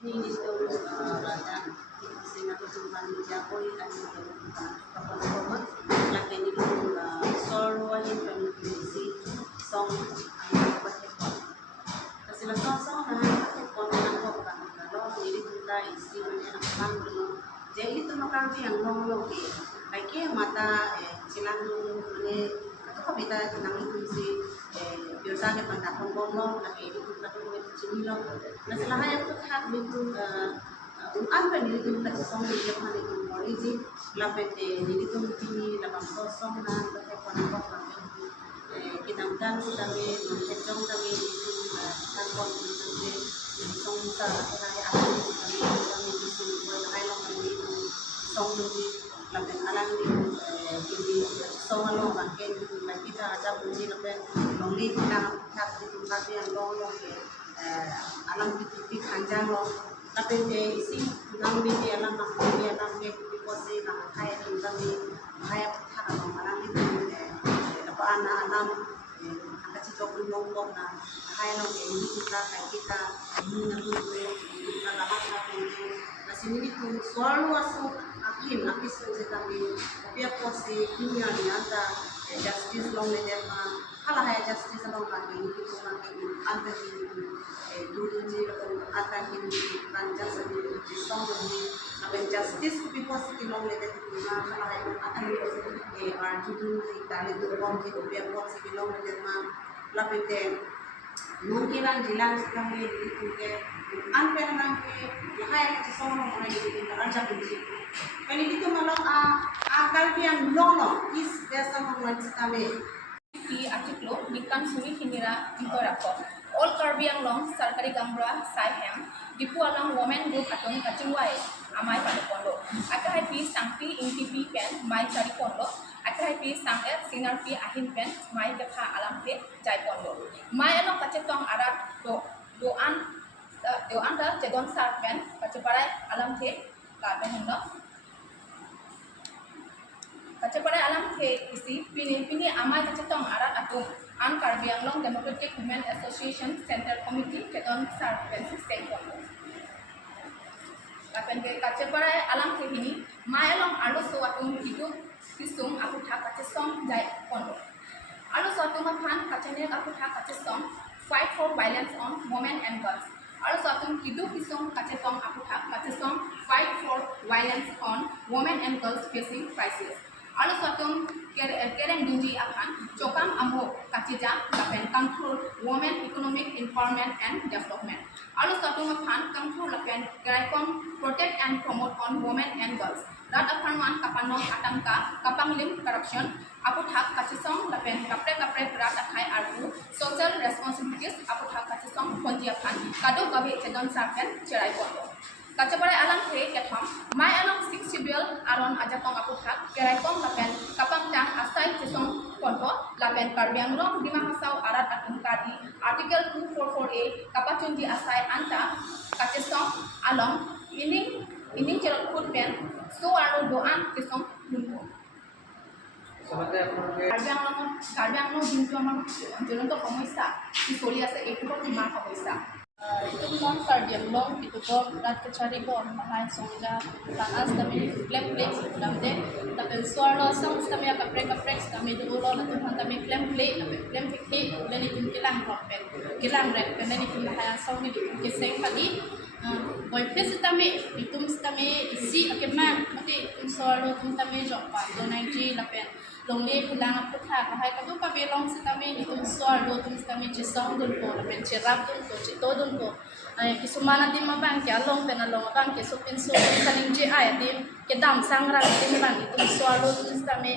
Ini itu radang sinatutulungan niya ko ang kapanahoman laki nito sorwahin pamilisi song ang kapatid kasi lang na kapon ng ko kanalo ini kita isi niya ang panglo jadi itu makarbi ang long ay kaya mata silang ni atau kapita nang itu si biasa ke pandakon bono laki itu katulong itu sinilo na sila hayang tuthat nito an pa nilito ta song ni yang hani ko origi lapete nilito tini labang sosong na kapag panakot na kinamdan ko kami nung kami nito kanpon nito song sa kaya ako kami dito ko na kailan kami nito song nito lapet alang nito hindi song ano kan ken kita ada bunyi lapet nongli kita tak dito kami ang long alam dito kanjang lo tapi isi nang di alam makhluk alam ke pose nang kaya kami kaya tak alam itu apa anak angkat si cok ngomong na kaya nang ini kita menunggu kita lamat na na sini itu selalu masuk akin akis kami tapi pose dunia ni ada justice long le kalau hanya justice long lagi itu kan antar ini dulu ni akan ini kan justice song ni akan justice kupi posisi long le itu kalau hanya akan ini dulu kita itu long itu biar posisi long le lapete mungkin jilang kami itu ke antar nanti lahir ke song long itu kita rancang itu kali itu malam Karbi yang long is biasa mengenai kami di artiklo nikan suri hinira inkorako all Karbi yang long sarkari gambra saihem dipu alang women group atong kacingwai amai pada pondo aka happy sangpi intipi pen mai cari pondo aka happy sanget sinar pi ahin pen mai dekha alam pe jai pondo mai along kacetong arat doan da jedon sar pen kaceparai alam pe ka behendo kaceparai alam ke isi pini amai kacetong arat atum an Karbi Anglong Democratic Women Association Center Committee kedon sar pensi sekon kapen ke kaceparai alam ke ini mai along alu suatum hidup kisung aku thak kacesong jai pondo alu suatum kan kacene aku thak kacesong fight for violence on women and girls alu suatum hidup kisung kacetong aku thak kacesong fight for violence on women and girls facing crisis alu suatum kereng dunji akan cokam amho kacija kapen control women economic empowerment and development alu suatum akan control lapen keraikom protect and promote on women and girls rat akan kapanong atamka kapanglim corruption aku thak kachisong lapen kapre rat akai arku social responsibilities aku thak kachisong ponji akan kado gabe cedon sarken cerai pondo kaceparai alam ke ketam mai along 6 schedule aron ajatong aku thak keraikom lapen kapang tang asai chisong pondo lapen Karbi Anglong dima hasau arat atum kadi article 244A kapachun di asai anta kachisong along ini cerot put pen so aro doan kisong lungo Karbi Anglong dintu amar jelon to komoisa isoli ase ekko timar komoisa itu non Karbi Anglong itu ko rat kecari ko mahai sonja tanas kami claim namde tapi suara song kami kapre kami dulu na tuhan kami claim fikhi beni tin kilang ropen kilang rek beni tin mahai song ni keseng pagi boy place kami itum kami isi akema mati suara tum kami jokpa do 90 lapen longli pulang putha kahai kadu kabelong kami itum suara tum kami cisong dun ko lapen cerap dun ko cito dun ko ay kisumana di mabang ke along penalong abang ke supin kaning ji ay di ke dam sangra di bang itum suara tum kami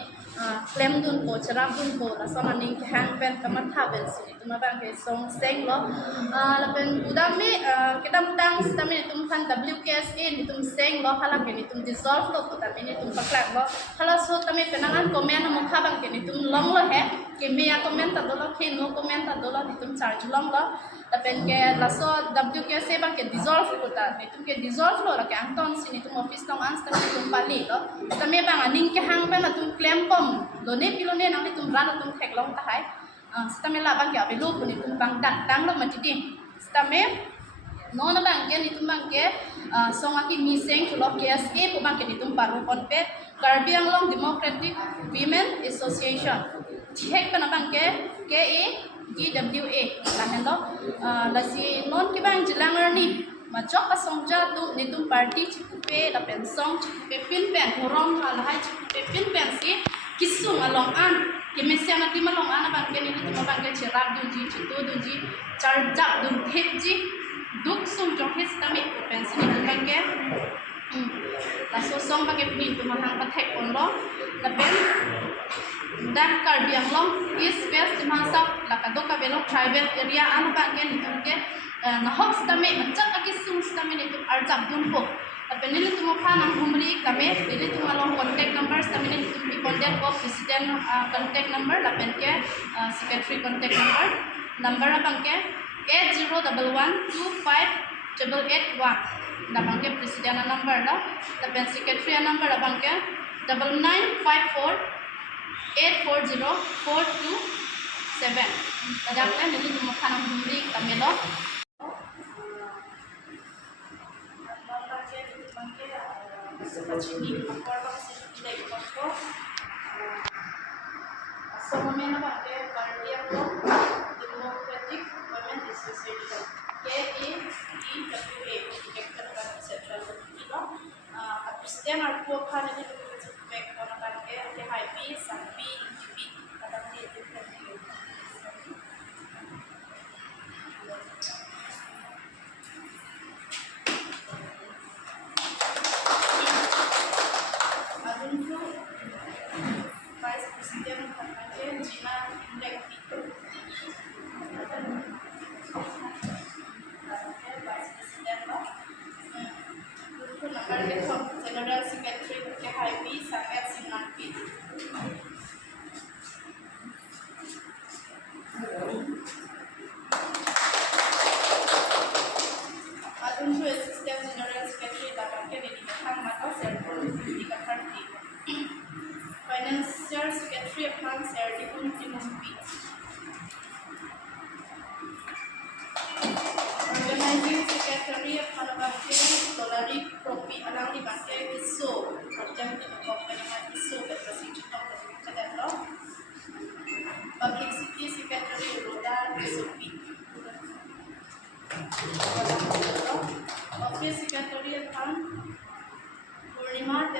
claim dun ko cerap dun ko lasama ning ke hand pen kamatha ben sini itum abang ke song seng lo lapen udami kita mutang kami itum kan WKSA itum seng lo halak ke itum dissolve lo kami itum paklak lo hala so kami penangan komen mukha bang ke itum long lo he ke meya komen ta dolo ke no komen ta dolo itum charge long lo lapen ke laso WKSA bang ke dissolve ko ta itum ke dissolve lo ke anton sini itum office tong ans kami itum pali lo kami bang aning ke hang pen itum claim pom lo ne pilone nang itum ran itum thek long ta hai kami la bang ke abilu pun itum bang dang lo matidi kami no na bangke nitum bangke song akimi seng thulok KSA po bangke nitum paru konpe Karbi Anglong Democratic Women Association hek pa na bangke KA GWA lahendo lasi non ki bang jilanger ni macok asongja tu nitum party chikupe la pensong chikupe pin pen horong halahai chikupe pin pen si kisung along an kimesya na tim along an bangke ni nitum bangke chirap dunji chitu dunji charjak dun thepji duk sum jong hes tami pensi nitum bangke la so song bangke pin tu mahang pathek onlo la pen dan Karbi Anglong East West Dimangsak la kadoka belok tribal area an bangke nitum ke na hok stame macak agi sung stame nitum arjak dunpo tapi ni nitum phanang humri kame ni nitum along contact number stame nitum bi contact of president contact number la pen ke secretary contact number bangke 8011258881 la bangke president number la pen secretary number la bangke 9954840427 tadakle ni nitum phanang humri kame lo Sini apa sih tidak ikut so mana pakai Karbi Anglong Democratic Women Association KADWA Director Central Kilo Presiden aku kan ini baik orang pakai KHP sampai GB kadang dia Vice President Gina Vice President General Secretary KHP Sangat Sinanpi Adunsu Assistant General Secretary Dabangke di Dikatang Mata Serpun Dikatang Financial Secretary Pan Serdikun Timumpi Organizing Secretary Panabangke Dolari Propi Alang di Bangke Isu Program di Company Isu Berkasi Citong Kedelo Publicity Secretary Roda Isupi Office Secretary Pan Purnima